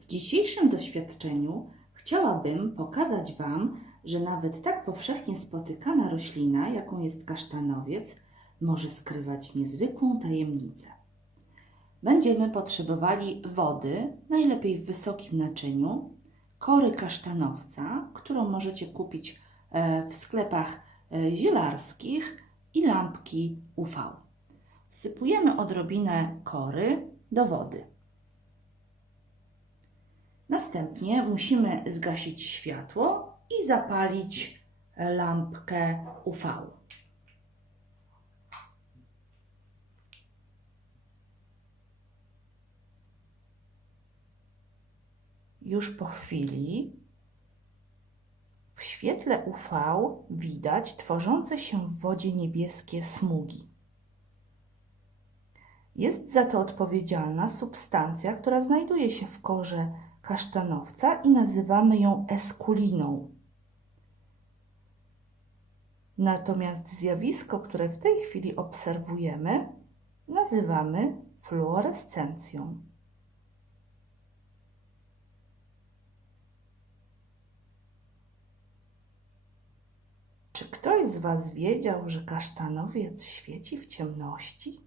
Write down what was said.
W dzisiejszym doświadczeniu chciałabym pokazać Wam, że nawet tak powszechnie spotykana roślina, jaką jest kasztanowiec, może skrywać niezwykłą tajemnicę. Będziemy potrzebowali wody, najlepiej w wysokim naczyniu, kory kasztanowca, którą możecie kupić e, w sklepach e, zielarskich i lampki UV. Wsypujemy odrobinę kory do wody. Następnie musimy zgasić światło i zapalić lampkę UV. Już po chwili w świetle UV widać tworzące się w wodzie niebieskie smugi. Jest za to odpowiedzialna substancja, która znajduje się w korze kasztanowca i nazywamy ją eskuliną. Natomiast zjawisko, które w tej chwili obserwujemy, nazywamy fluorescencją. Czy ktoś z Was wiedział, że kasztanowiec świeci w ciemności?